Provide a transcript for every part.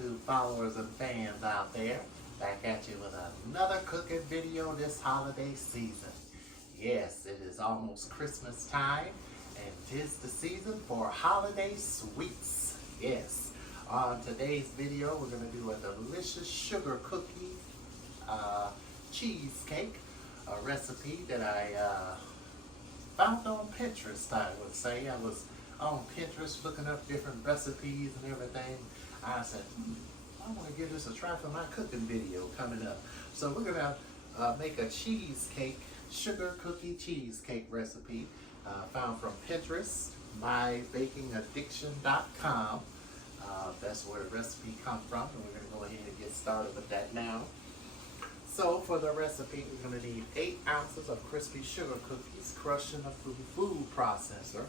YouTube followers and fans out there. Back at you with another cooking video this holiday season. Yes, it is almost Christmas time, and 'tis the season for holiday sweets. Yes, on today's video, we're going to do a delicious sugar cookie cheesecake, a recipe that I found on Pinterest, I would say. I was on Pinterest looking up different recipes and everything. I said, I want to give this a try for my cooking video coming up. So we're gonna make a cheesecake, sugar cookie cheesecake recipe found from Pinterest, mybakingaddiction.com. That's where the recipe comes from, and we're gonna go ahead and get started with that now. So for the recipe, we're gonna need 8 ounces of crispy sugar cookies crushed in a food processor.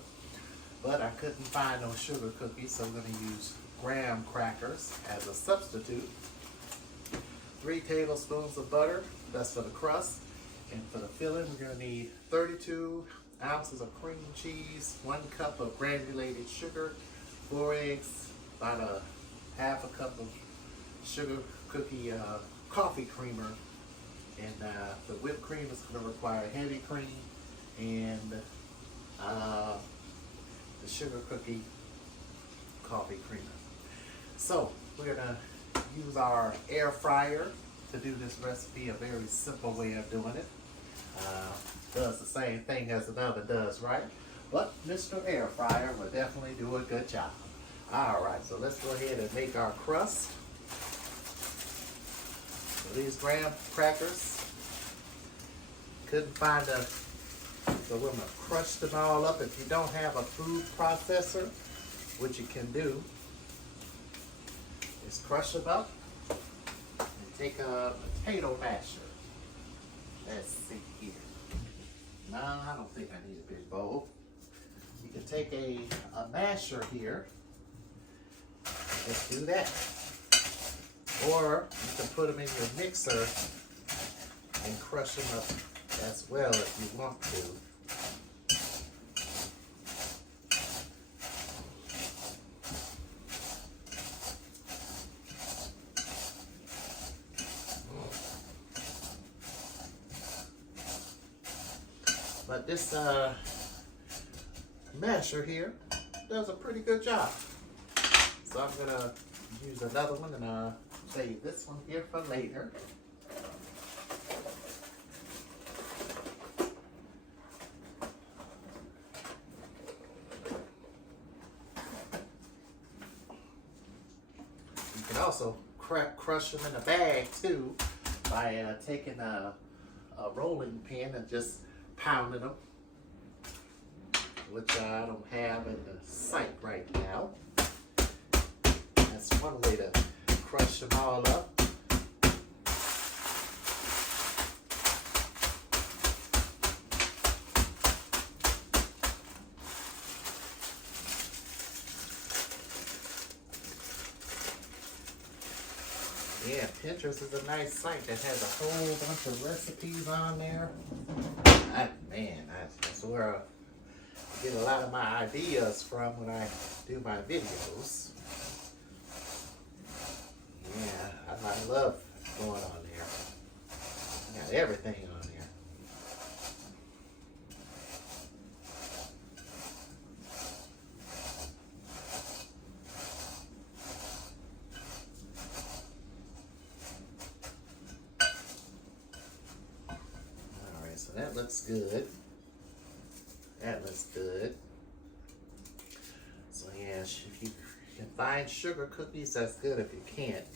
But I couldn't find no sugar cookies, so we're gonna use graham crackers as a substitute. 3 tablespoons of butter, that's for the crust. And for the filling, we're gonna need 32 ounces of cream cheese, 1 cup of granulated sugar, 4 eggs, about a half a cup of sugar cookie coffee creamer. And the whipped cream is gonna require heavy cream, and the sugar cookie coffee creamer. So we're gonna use our air fryer to do this recipe, a very simple way of doing it. Does the same thing as another does, right? But Mr. Air Fryer will definitely do a good job. All right, so let's go ahead and make our crust. So these graham crackers, couldn't find so we're gonna crush them all up. If you don't have a food processor, what you can do is crush them up and take a potato masher. Let's see here. No, I don't think I need a big bowl. You can take a masher here. Let's do that. Or you can put them in your mixer and crush them up as well if you want to. But this masher here does a pretty good job. So I'm gonna use another one and save this one here for later. You can also crush them in a bag too by taking a rolling pin and just pounding them, which I don't have in the site right now. That's one way to crush them all up. Yeah, Pinterest is a nice site that has a whole bunch of recipes on there. That's where I get a lot of my ideas from when I do my videos. Yeah, I love going on there. I got everything on there. Alright, so that looks good. That looks good. So yeah, if you can find sugar cookies, that's good. If you can't,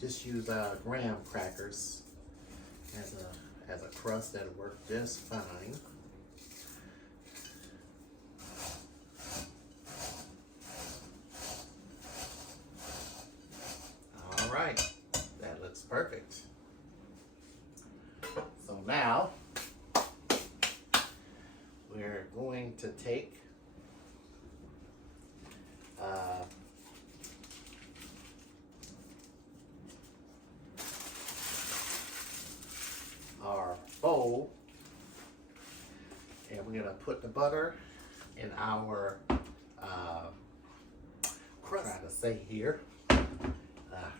just use graham crackers as a crust. That'll work just fine. All right, that looks perfect. So now we're going to take our bowl, and we're going to put the butter in our crust. Trying to say here. I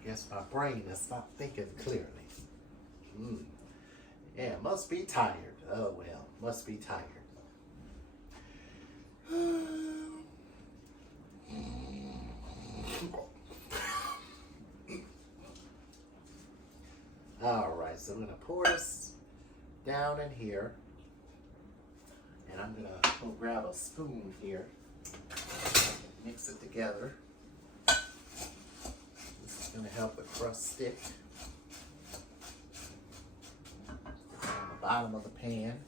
guess my brain has stopped thinking clearly. Yeah, must be tired. Oh well, must be tired. All right, so I'm gonna pour this down in here, and I'm gonna go grab a spoon here, mix it together. This is gonna help the crust stick on the bottom of the pan.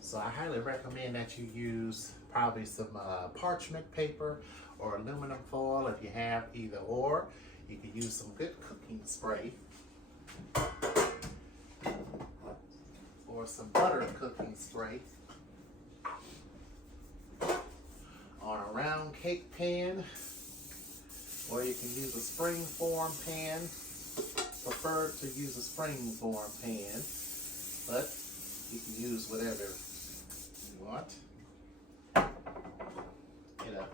So I highly recommend that you use probably some parchment paper or aluminum foil if you have either or. You can use some good cooking spray or some butter cooking spray on a round cake pan, or you can use a spring form pan. Prefer to use a spring form pan, but you can use whatever you want. It'll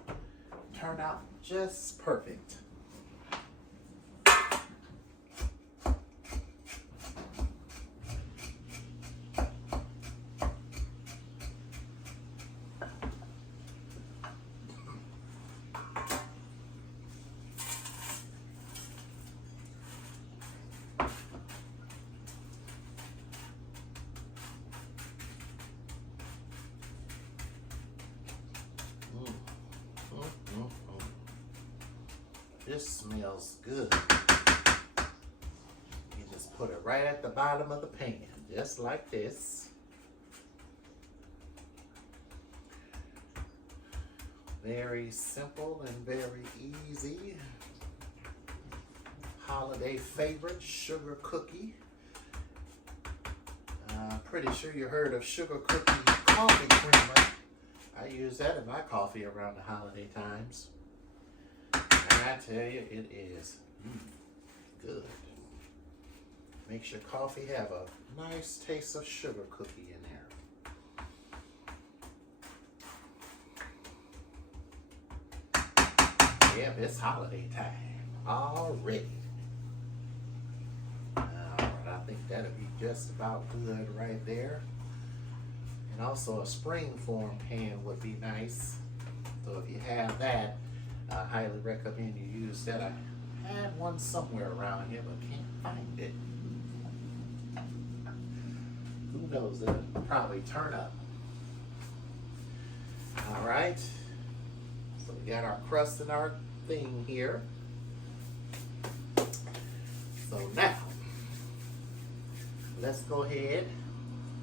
turn out just perfect. This smells good. You just put it right at the bottom of the pan, just like this. Very simple and very easy. Holiday favorite, sugar cookie. Pretty sure you heard of sugar cookie coffee creamer. I use that in my coffee around the holiday times. I tell you, it is good. Makes your coffee have a nice taste of sugar cookie in there. Yep, it's holiday time already. Alright, I think that'll be just about good right there. And also a spring form pan would be nice. So if you have that, I highly recommend you use that. I had one somewhere around here, but can't find it. Who knows? It'll probably turn up. All right. So we got our crust and our thing here. So now, let's go ahead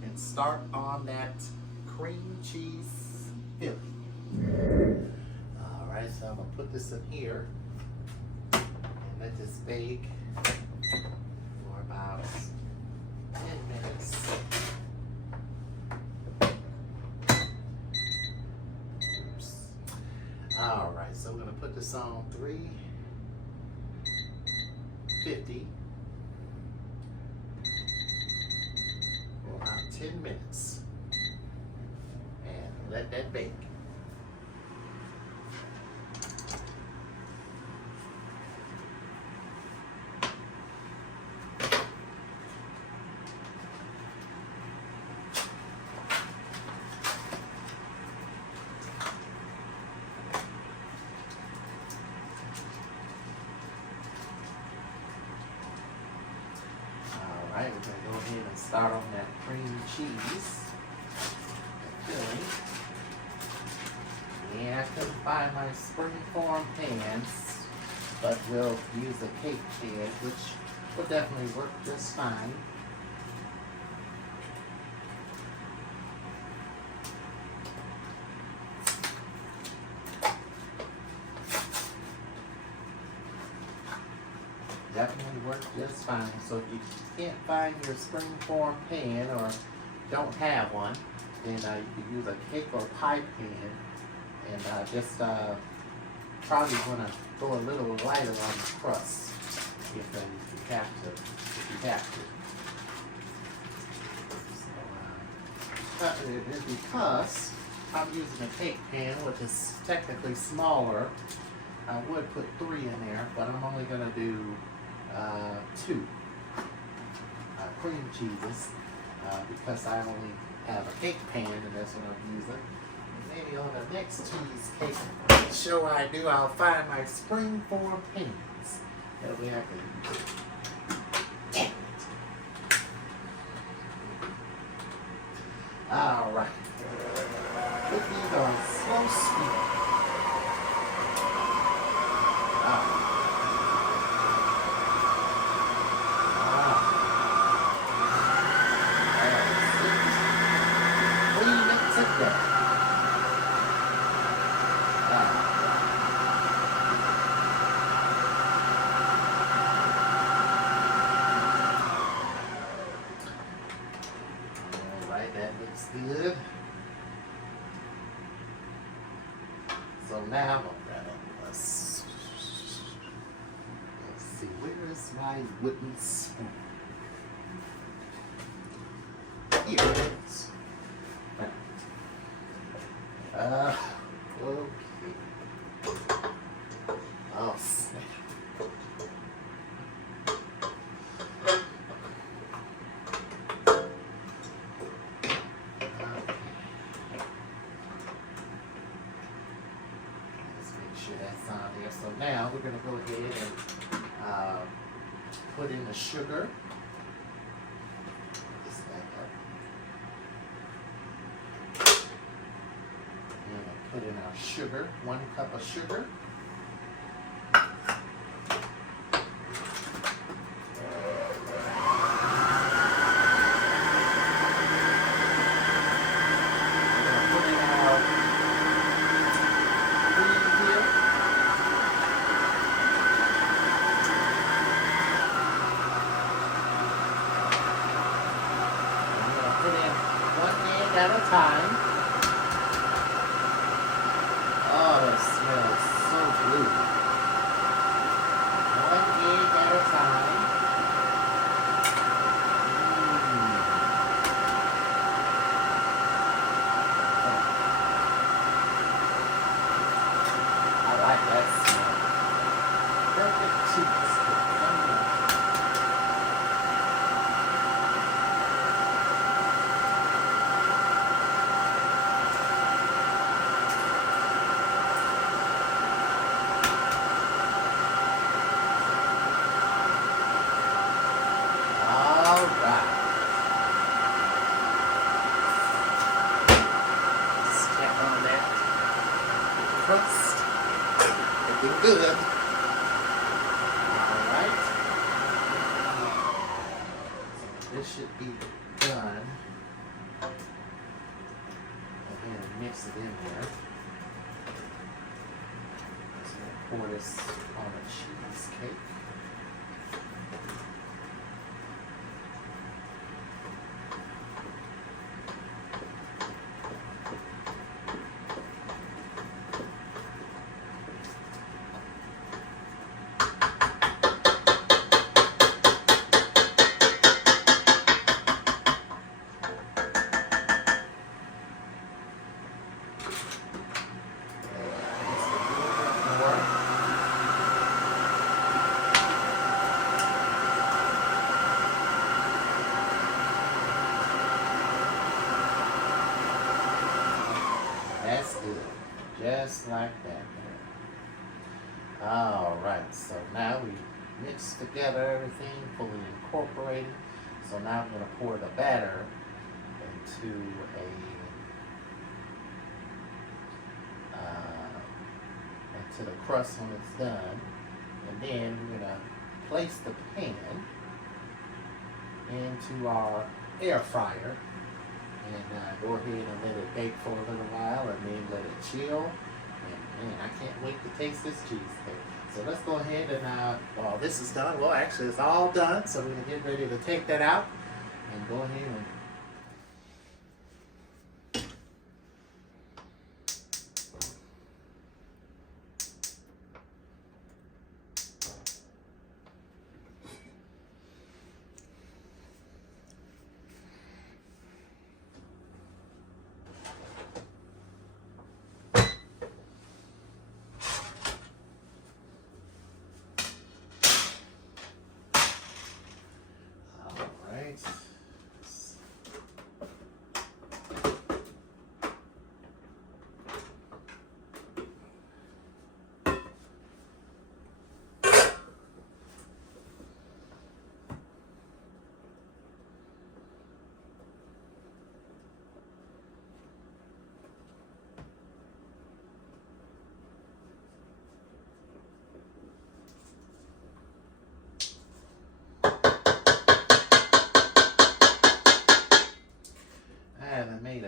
and start on that cream cheese filling. Alright, so I'm going to put this in here and let this bake for about 10 minutes. Oops. Alright, so I'm going to put this on 350 for about 10 minutes and let that bake. Alright, we're going to go ahead and start on that cream cheese filling. And I couldn't find my springform pans, but we'll use a cake pan, which will definitely work just fine. Definitely work just fine. So if you can't find your springform pan or don't have one, then you can use a cake or pie pan, and just probably want to go a little lighter on the crust if you have to. Because I'm using a cake pan, which is technically smaller I would put 3 in there, but I'm only going to do 2 cream cheeses because I only have a cake pan and that's what I'm using. Maybe on the next cheesecake show I do, I'll find my springform pans. That way I can. Damn it. All right. Put these on slow speed. Good. So now let's see, where is my wooden spoon? Here it is. Okay. Oh snap. That's on there. So now we're going to go ahead and put in the sugar. This back up. And put in our sugar, 1 cup of sugar. At a time. Oh, that smells so good. 1 egg at a time. I like that smell. Perfect cheesecake. Crust. Looking good. Alright. So this should be done. Go ahead and mix it in there. So I'm going to pour this on a cheesecake. That's good. Just like that. Alright, so now we mix together everything, fully incorporated. So now I'm going to pour the batter into the crust when it's done. And then we're going to place the pan into our air fryer. And go ahead and let it bake for a little while and then let it chill. And man, I can't wait to taste this cheesecake. So let's go ahead and, while this is done, well actually it's all done. So we're going to get ready to take that out and go ahead and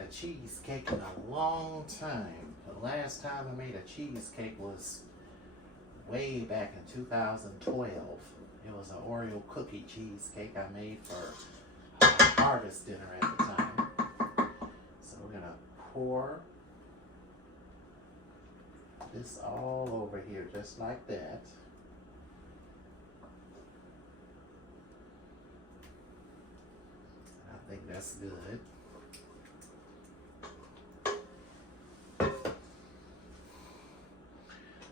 a cheesecake in a long time. The last time I made a cheesecake was way back in 2012. It was an Oreo cookie cheesecake I made for harvest dinner at the time. So we're gonna pour this all over here just like that. I think that's good.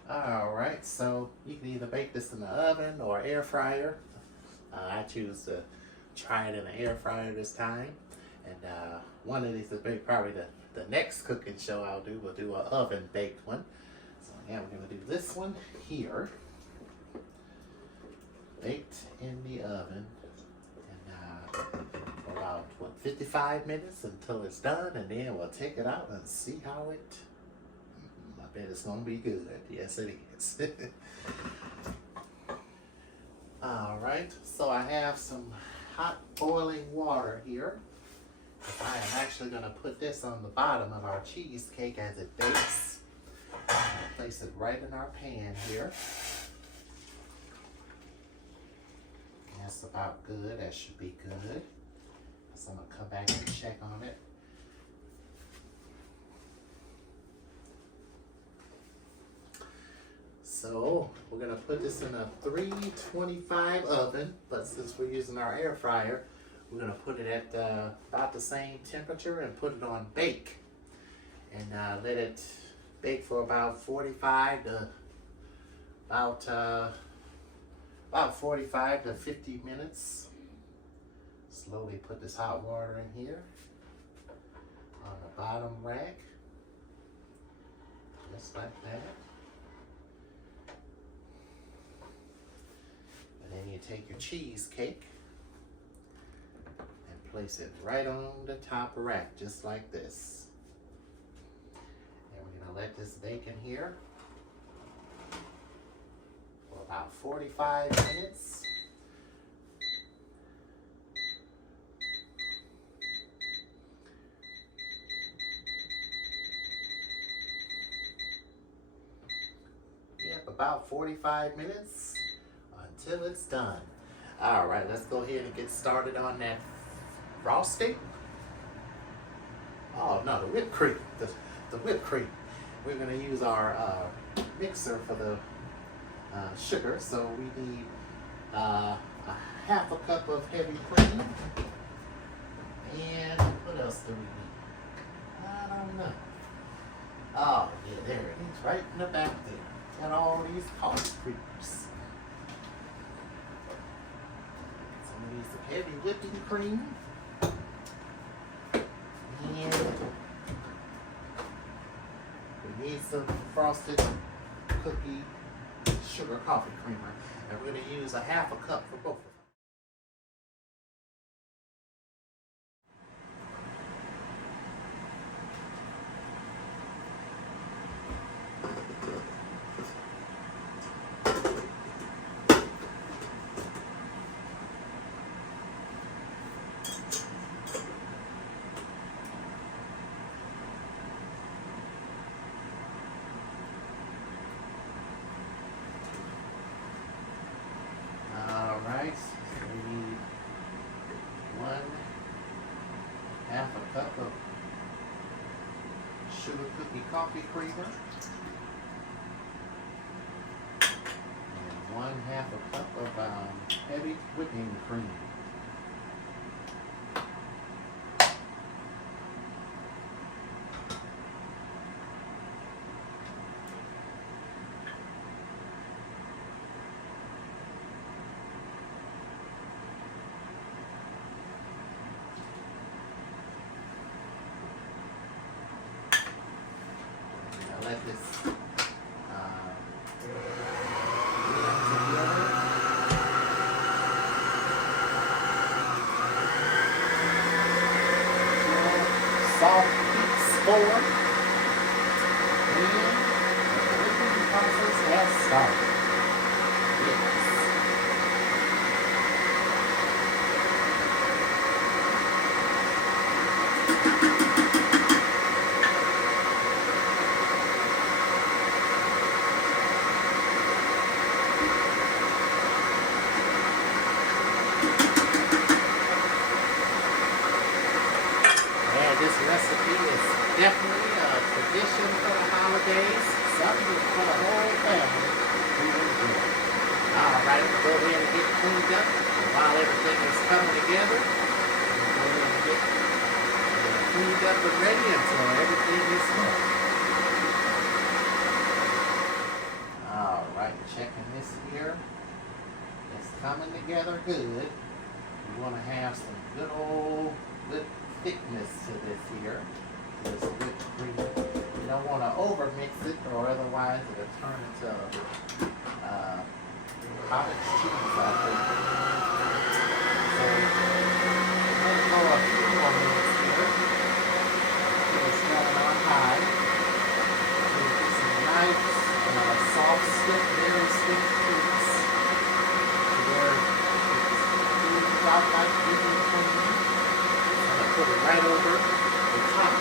Alright, so you can either bake this in the oven or air fryer. I choose to try it in the air fryer this time. And one of these will be probably the next cooking show I'll do. We'll do an oven baked one. So yeah, we're going to do this one here. Baked in the oven. And for about, 55 minutes until it's done. And then we'll take it out and see how it... I bet it's gonna be good. Yes, it is. All right, so I have some hot boiling water here. I am actually gonna put this on the bottom of our cheesecake as it bakes. Place it right in our pan here. That's about good. That should be good. So I'm gonna come back and check on it. So we're gonna put this in a 325 oven, but since we're using our air fryer, we're gonna put it at about the same temperature and put it on bake. And let it bake for about 45 to about 45 to 50 minutes. Slowly put this hot water in here on the bottom rack, just like that. Then you take your cheesecake and place it right on the top rack, just like this. And we're gonna let this bake in here for about 45 minutes. Yep, about 45 minutes. Until it's done. All right, let's go ahead and get started on that frosting. Oh no, the whipped cream. The whipped cream. We're gonna use our mixer for the sugar. So we need a half a cup of heavy cream. And what else do we need? I don't know. Oh yeah, there it is, right in the back there. Got all these coffee creamers. We need some heavy whipping cream. And we need some frosted cookie sugar coffee creamer. And we're going to use a half a cup for both of them. So we need half a cup of sugar cookie coffee creamer and 1/2 a cup of heavy whipping cream. Let this soft heat score, and the whipping process has started. Yes. this recipe is definitely a tradition for the holidays, something for the whole family to enjoy. Alright, we'll go ahead and get cleaned up. And while everything is coming together, we'll go ahead and get cleaned up and ready until everything is done. Alright, checking this here. It's coming together good. You want to have some good thickness to this here. This whipped cream. You don't want to overmix it, or otherwise it'll turn into cottage cheese, I think. So let it go a few more minutes here. It's going on high. Get some nice, soft, stiff, very stiff cakes. Where it's out like medium clean. I'm going to put it right over the top.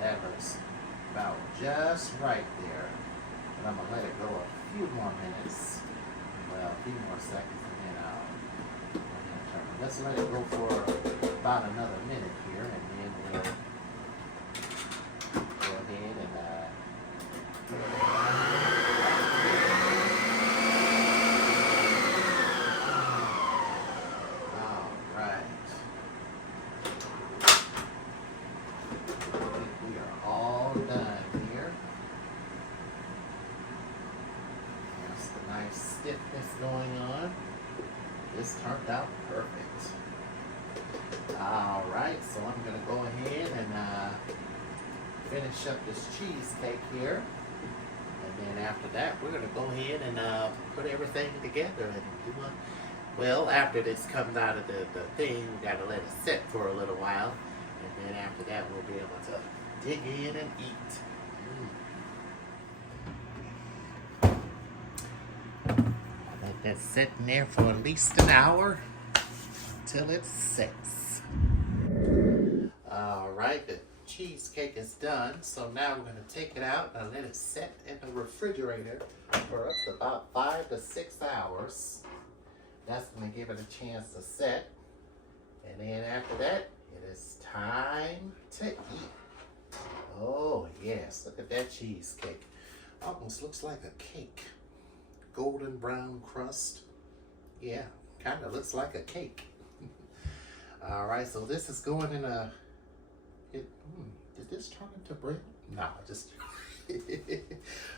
That looks about just right there. But I'm going to let it go a few more minutes. Well, a few more seconds, and then I'll turn it. Let's let it go for about another minute here, and then we'll go ahead and stiffness going on. This turned out perfect. Alright, so I'm going to go ahead and finish up this cheesecake here. And then after that, we're going to go ahead and put everything together and do a, well, after this comes out of the thing, we got to let it sit for a little while. And then after that, we'll be able to dig in and eat. That's sitting there for at least an hour till it sets. Alright, the cheesecake is done, so now we're going to take it out and let it set in the refrigerator for up to about 5 to 6 hours. That's going to give it a chance to set. And then after that, it is time to eat. Oh yes, look at that cheesecake. Almost looks like a cake. Golden brown crust. Yeah, kind of looks like a cake. All right, so this is going in a, did this turn into bread? No, just,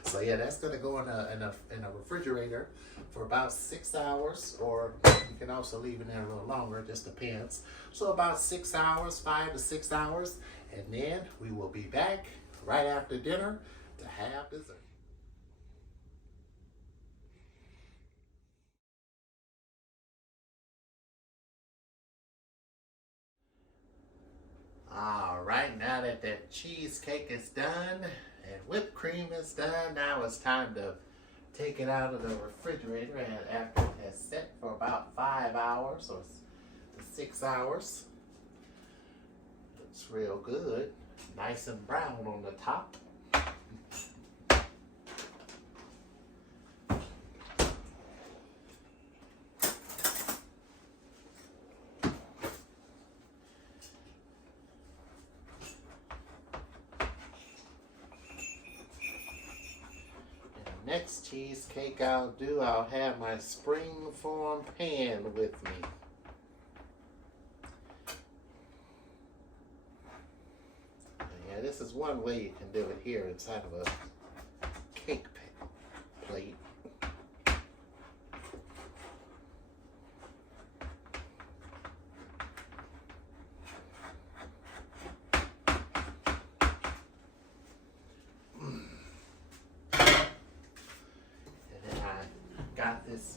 so yeah, that's gonna go in a refrigerator for about 6 hours, or you can also leave it there a little longer, it just depends. So about 6 hours, 5 to 6 hours, and then we will be back right after dinner to have dessert. Alright, now that the cheesecake is done and whipped cream is done, now it's time to take it out of the refrigerator, and after it has set for about 5 hours or 6 hours. Looks real good. Nice and brown on the top. Next cheesecake I'll do, I'll have my spring-form pan with me. Yeah, this is one way you can do it here inside of a cake plate.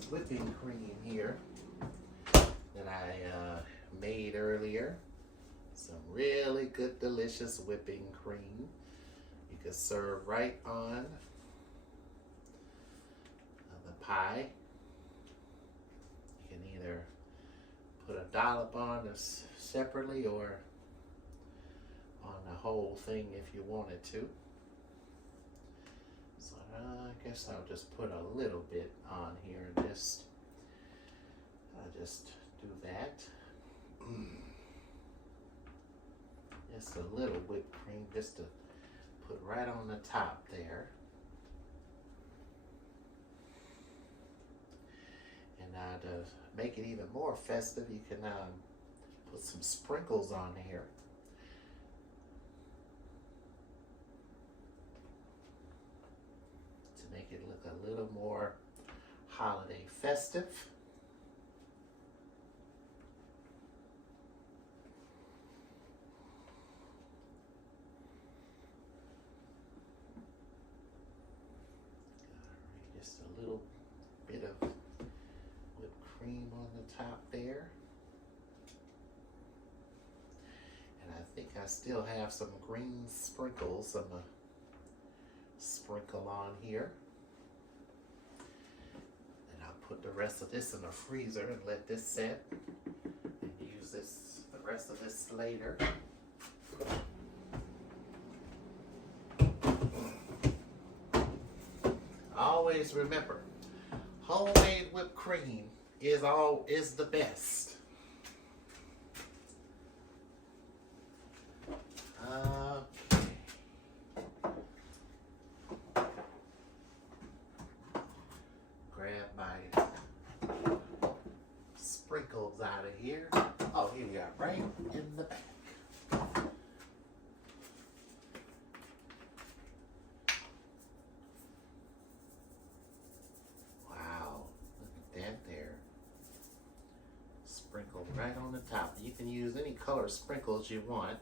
whipping cream here that I made earlier. Some really good, delicious whipping cream. You can serve right on the pie. You can either put a dollop on this separately or on the whole thing if you wanted to. So I guess I'll just put a little bit on here and just do that. Just a little whipped cream just to put right on the top there. And to make it even more festive, you can put some sprinkles on here. To make it look a little more holiday festive. Just a little bit of whipped cream on the top there. And I think I still have some green sprinkles I'm gonna sprinkle on here. And I'll put the rest of this in the freezer and let this set and use the rest of this later. Always remember, homemade whipped cream is the best. Grab my sprinkles out of here. Oh, here we are, right in the back. Sprinkle right on the top. You can use any color sprinkles you want.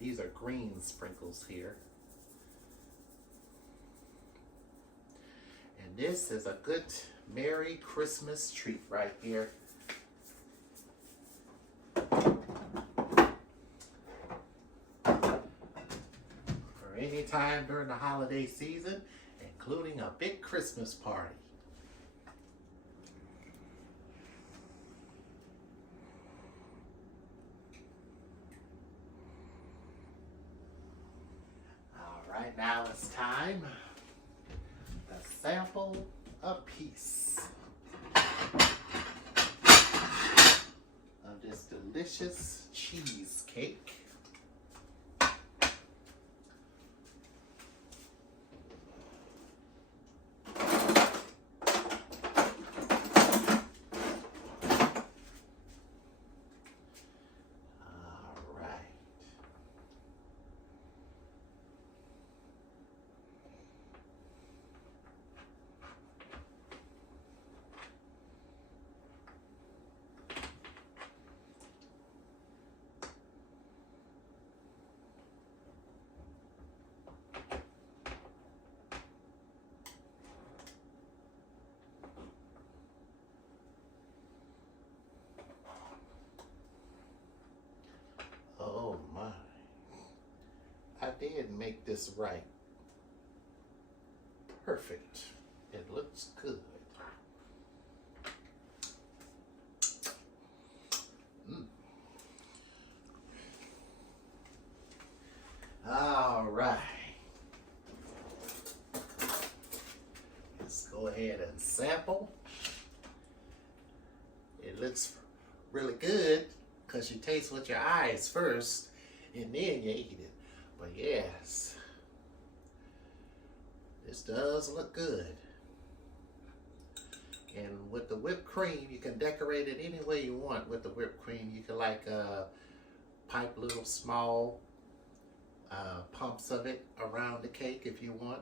These are green sprinkles here. And this is a good Merry Christmas treat right here. For any time during the holiday season, including a big Christmas party. Right now it's time to sample a piece of this delicious cheesecake. Oh my. I did make this right. Perfect. It looks good. All right. Let's go ahead and sample. It looks really good because you taste with your eyes first and then you eat it. But yes, this does look good. And with the whipped cream, you can decorate it any way you want with the whipped cream. You can pipe little small pumps of it around the cake if you want,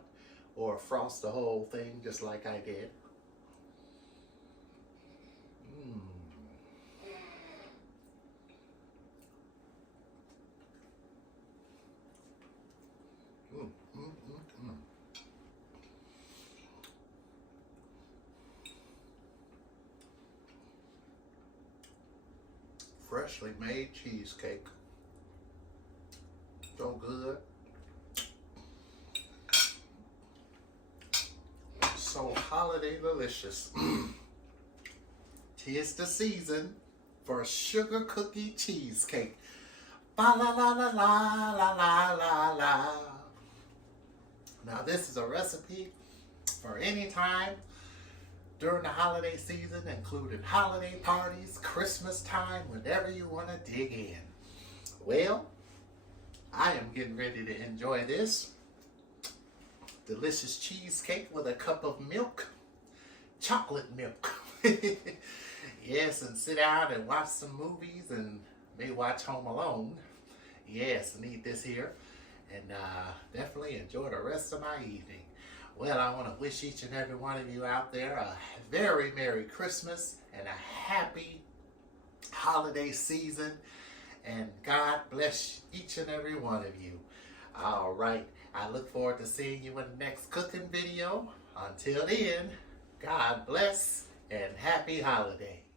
or frost the whole thing just like I did. freshly made cheesecake. So good. So holiday delicious. 'Tis the season for sugar cookie cheesecake. Ba la la la la la la la la. Now this is a recipe for any time during the holiday season, including holiday parties, Christmas time, whenever you want to dig in. Well, I am getting ready to enjoy this delicious cheesecake with a cup of milk, chocolate milk. Yes, and sit down and watch some movies and may watch Home Alone. Yes, and eat this here and definitely enjoy the rest of my evening. Well, I want to wish each and every one of you out there a very Merry Christmas and a happy holiday season. And God bless each and every one of you. All right. I look forward to seeing you in the next cooking video. Until then, God bless and happy holidays.